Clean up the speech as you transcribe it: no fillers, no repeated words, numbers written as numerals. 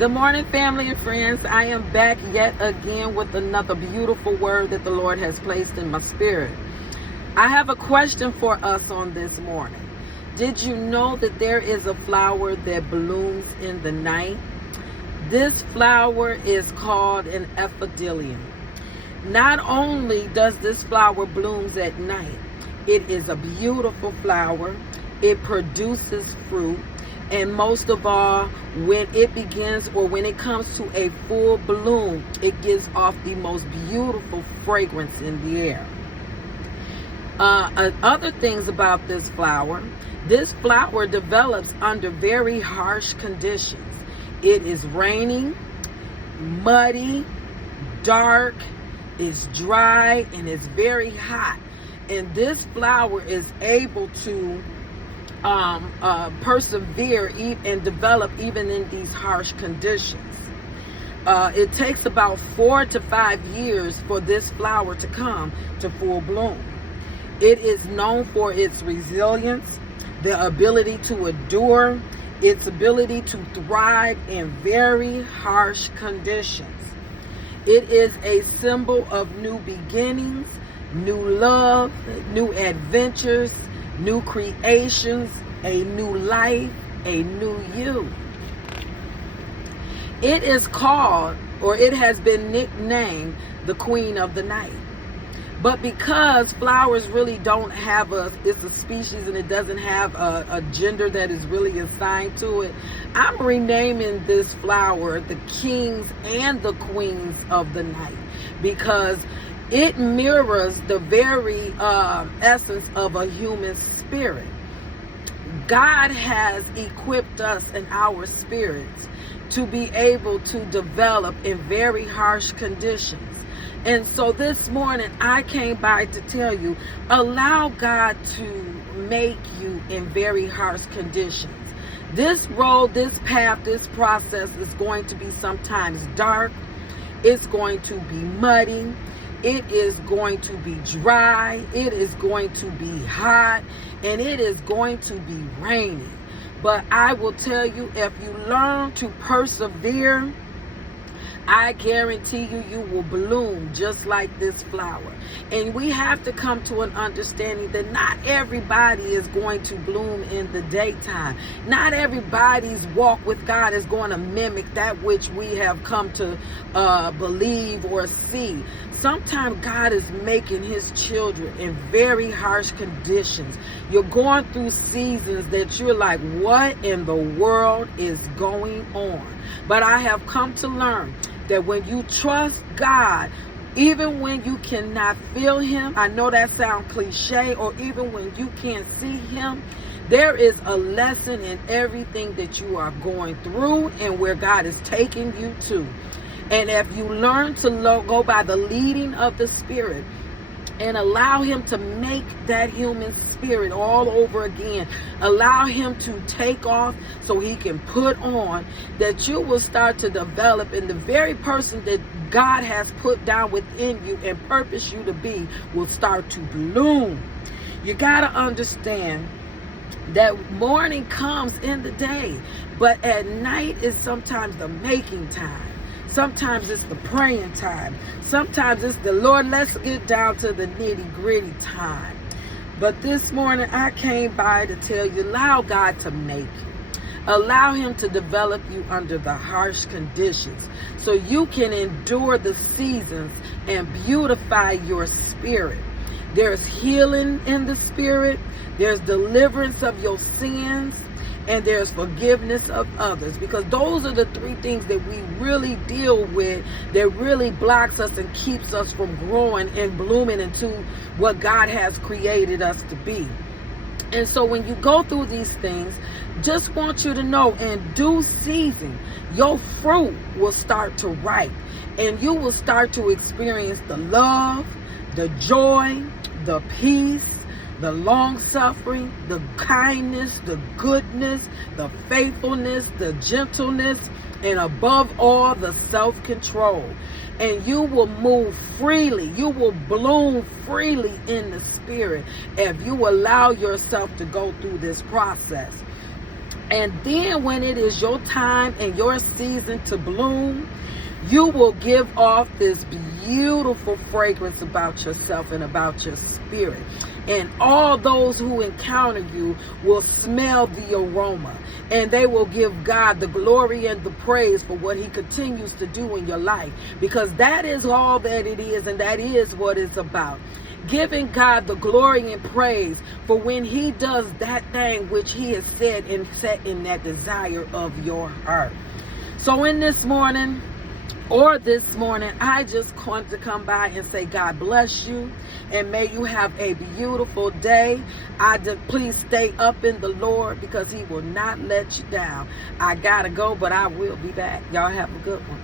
Good morning, family and friends. I am back yet again with another beautiful word that the Lord has placed in my spirit. I have a question for us on this morning. Did you know that there is a flower that blooms in the night? This flower is called an ephedilium. Not only does this flower blooms at night, it is a beautiful flower. It produces fruit. And most of all, when it begins or when it comes to a full bloom, it gives off the most beautiful fragrance in the air. Other things about this flower develops under very harsh conditions. It is raining, muddy, dark, it's dry, and it's very hot. And this flower is able to persevere and develop even in these harsh conditions. It takes about 4 to 5 years for this flower to come to full bloom. It is known for its resilience, the ability to endure, its ability to thrive in very harsh conditions. It is a symbol of new beginnings, new love, new adventures, new creations, a new life, a new you. It is called, or it has been nicknamed, the Queen of the Night. But because flowers really don't have it's a species and it doesn't have a gender that is really assigned to it, I'm renaming this flower the Kings and the Queens of the Night, because it mirrors the very essence of a human spirit. God has equipped us in our spirits to be able to develop in very harsh conditions. And so this morning I came by to tell you, allow God to make you in very harsh conditions. This road, this path, this process is going to be sometimes dark. It's going to be muddy. It is going to be dry. It is going to be hot. And it is going to be rainy. But I will tell you, if you learn to persevere, I guarantee you, you will bloom just like this flower. And we have to come to an understanding that not everybody is going to bloom in the daytime. Not everybody's walk with God is going to mimic that which we have come to believe or see. Sometimes God is making his children in very harsh conditions. You're going through seasons that you're like, what in the world is going on? But I have come to learn that when you trust God, even when you cannot feel him, I know that sounds cliche, or even when you can't see him, there is a lesson in everything that you are going through and where God is taking you to. And if you learn to go by the leading of the Spirit and allow him to make that human spirit all over again, allow him to take off so he can put on, that you will start to develop, and the very person that God has put down within you and purpose you to be will start to bloom. You got to understand that morning comes in the day, but at night is sometimes the making time. Sometimes it's the praying time. Sometimes it's the Lord, let's get down to the nitty gritty time. But this morning I came by to tell you, allow God to make you. Allow him to develop you under the harsh conditions so you can endure the seasons and beautify your spirit. There's healing in the spirit. There's deliverance of your sins. And there's forgiveness of others, because those are the three things that we really deal with that really blocks us and keeps us from growing and blooming into what God has created us to be. And so when you go through these things, just want you to know, in due season, your fruit will start to ripe, and you will start to experience the love, the joy, the peace, the long suffering, the kindness, the goodness, the faithfulness, the gentleness, and above all, the self-control. And you will move freely. You will bloom freely in the spirit if you allow yourself to go through this process. And then when it is your time and your season to bloom, you will give off this beautiful fragrance about yourself and about your spirit. And all those who encounter you will smell the aroma. And they will give God the glory and the praise for what he continues to do in your life. Because that is all that it is, and that is what it's about. Giving God the glory and praise for when he does that thing which he has said and set in that desire of your heart. So in this morning, I just want to come by and say God bless you, and may you have a beautiful day. Please stay up in the Lord, because he will not let you down. I gotta go, but I will be back. Y'all have a good one.